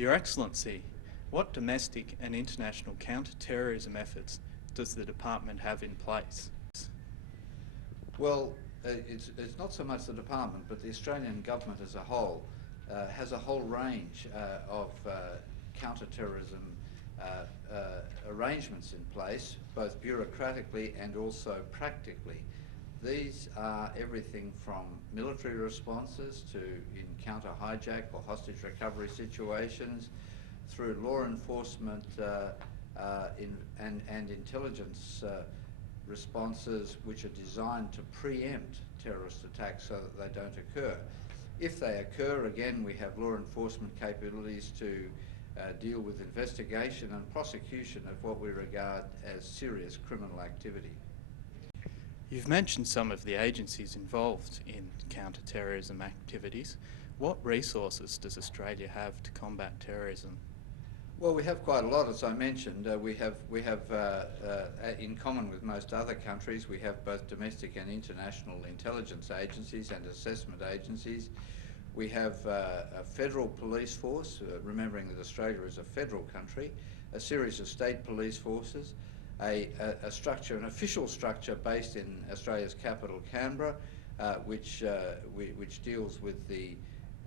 Your Excellency, what domestic and international counter-terrorism efforts does the department have in place? Well, it's not so much the department, but the Australian government as a whole has a whole range of counter-terrorism arrangements in place, both bureaucratically and also practically. These are everything from military responses to encounter hijack or hostage recovery situations, through law enforcement and intelligence responses which are designed to preempt terrorist attacks so that they don't occur. If they occur, again, we have law enforcement capabilities to deal with investigation and prosecution of what we regard as serious criminal activity. You've mentioned some of the agencies involved in counter-terrorism activities. What resources does Australia have to combat terrorism? Well, we have quite a lot, as I mentioned. We have in common with most other countries, we have both domestic and international intelligence agencies and assessment agencies. We have a federal police force, remembering that Australia is a federal country, a series of state police forces, a structure, an official structure based in Australia's capital, Canberra, which deals with the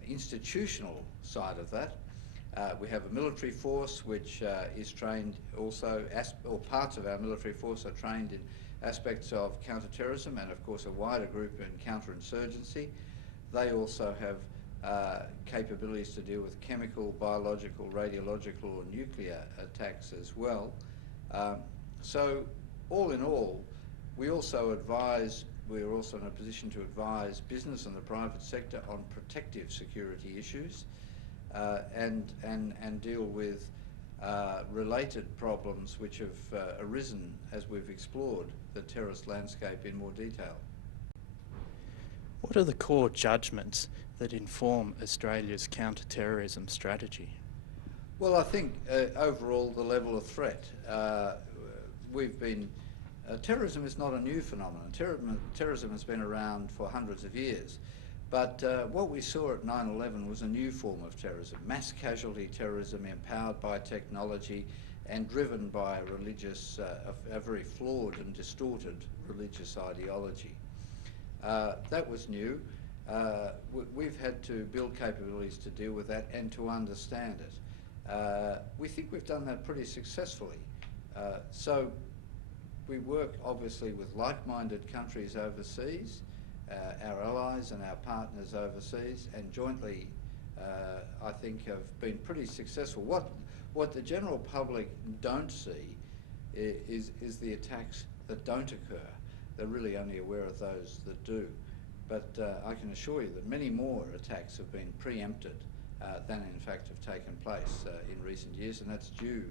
institutional side of that. We have a military force which is trained also, or parts of our military force are trained in aspects of counter-terrorism and of course a wider group in counterinsurgency. They also have capabilities to deal with chemical, biological, radiological or nuclear attacks as well. So all in all, we also advise, we're also in a position to advise business and the private sector on protective security issues and deal with related problems which have arisen as we've explored the terrorist landscape in more detail. What are the core judgments that inform Australia's counter-terrorism strategy? Well, I think overall the level of threat. Terrorism is not a new phenomenon. Terrorism has been around for hundreds of years. But what we saw at 9/11 was a new form of terrorism, mass casualty terrorism empowered by technology and driven by a very flawed and distorted religious ideology. That was new. We've had to build capabilities to deal with that and to understand it. We think we've done that pretty successfully. So we work obviously with like-minded countries overseas, our allies and our partners overseas, and jointly I think have been pretty successful. What the general public don't see is the attacks that don't occur. They're really only aware of those that do. But I can assure you that many more attacks have been preempted than in fact have taken place in recent years, and that's due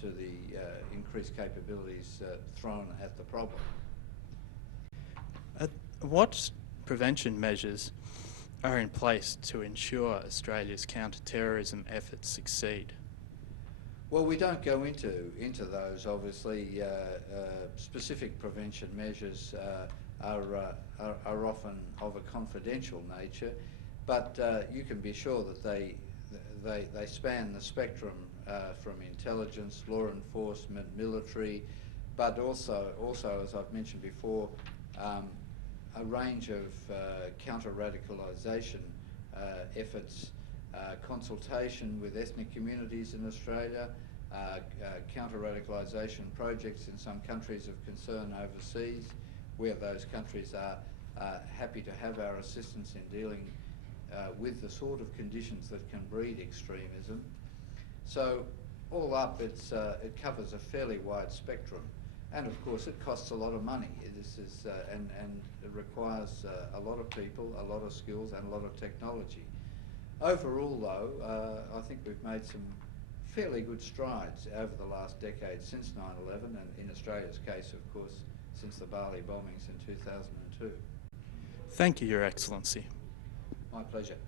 to the increased capabilities thrown at the problem. What prevention measures are in place to ensure Australia's counter-terrorism efforts succeed? Well, we don't go into those, obviously. Specific prevention measures are often of a confidential nature, but you can be sure that they span the spectrum from intelligence, law enforcement, military, but also as I've mentioned before, a range of counter-radicalisation efforts, consultation with ethnic communities in Australia, counter-radicalisation projects in some countries of concern overseas, where those countries are happy to have our assistance in dealing with the sort of conditions that can breed extremism. So all up, it covers a fairly wide spectrum. And of course, it costs a lot of money. This is and it requires a lot of people, a lot of skills, and a lot of technology. Overall, though, I think we've made some fairly good strides over the last decade since 9/11, and in Australia's case, of course, since the Bligh bombings in 2002. Thank you, Your Excellency. My pleasure.